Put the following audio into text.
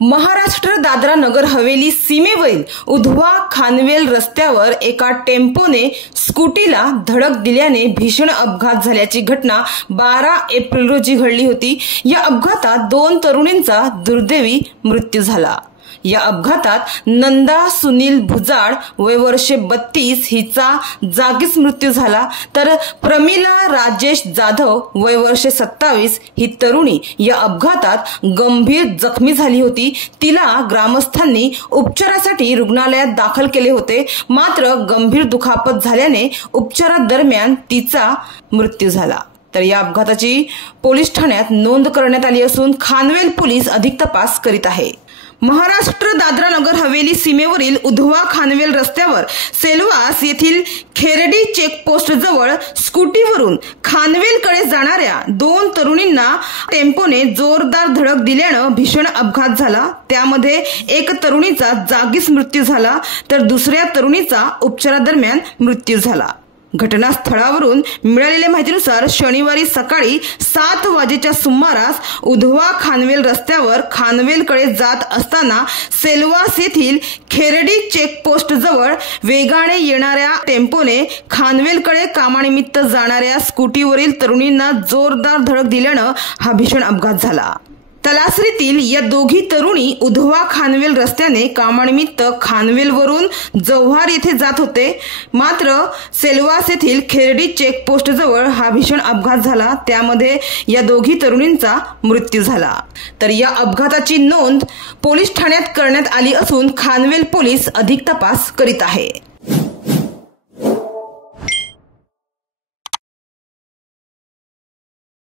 महाराष्ट्र दादरा नगर हवेली सीमेवरील उधवा खानवेल रस्त्यावर एका टेम्पोने स्कूटीला धडक दिल्याने भीषण अपघात झाल्याची घटना 12 एप्रिल रोजी घडली होती। या अपघातात 2 तरुणींचा दुर्दैवी मृत्यू झाला। या अपघातात नंदा सुनील भुजाड वय वर्षे 32 हिचा जागीच मृत्यू झाला, तर प्रमिला राजेश जाधव वय वर्षे 27 ही तरुणी या अपघातात गंभीर जखमी झाली होती। तिला ग्रामस्थांनी उपचारासाठी रुग्णालयात दाखल केले होते, मात्र गंभीर दुखापत झाल्याने उपचारादरम्यान तिचा मृत्यू झाला। तर या अपघाताची पोलीस ठाण्यात नोंद करण्यात आली असून खानवेल पोलीस अधिक तपास करीत आहे। महाराष्ट्र दादरा नगर हवेली सीमेवरील उधवा खानवेल रस्त्यावर सेलवास येथील खेरडी चेकपोस्ट जवळ स्कूटीवरून खानवेलकडे जाणाऱ्या 2 तरुणींना टेम्पोने जोरदार धडक दिल्यानं भीषण अपघात झाला। त्यामध्ये एक तरुणीचा जागीच मृत्यू झाला, तर दुसऱ्या तरुणीचा उपचारादरम्यान मृत्यू झाला। घटनास्थळावरून मिळालेल्या माहितीनुसार शनिवारी सकाळी 7 वाजेच्या सुमारास उधवा खानवेल रस्त्यावर खानवेलकडे जात असताना सेलवास येथील खेरडी चेकपोस्ट जवळ वेगाने येणाऱ्या टेम्पोने खानवेलकडे कामानिमित्त जाणाऱ्या स्कूटीवरील तरुणींना जोरदार धडक दिल्यानं हा भीषण अपघात झाला। तलासरीतील या दोघी तरुणी उधवा खानवेल रस्त्याने कामानिमित्त खानवेलवरून जव्हार येथे जात होते, मात्र सेलवास येथील खेरडी चेकपोस्ट जवळ हा भीषण अपघात झाला। त्यामध्ये या दोघी तरुणींचा मृत्यू झाला। तर या अपघाताची नोंद पोलीस ठाण्यात करण्यात आली असून खानवेल पोलीस अधिक तपास करीत आहे।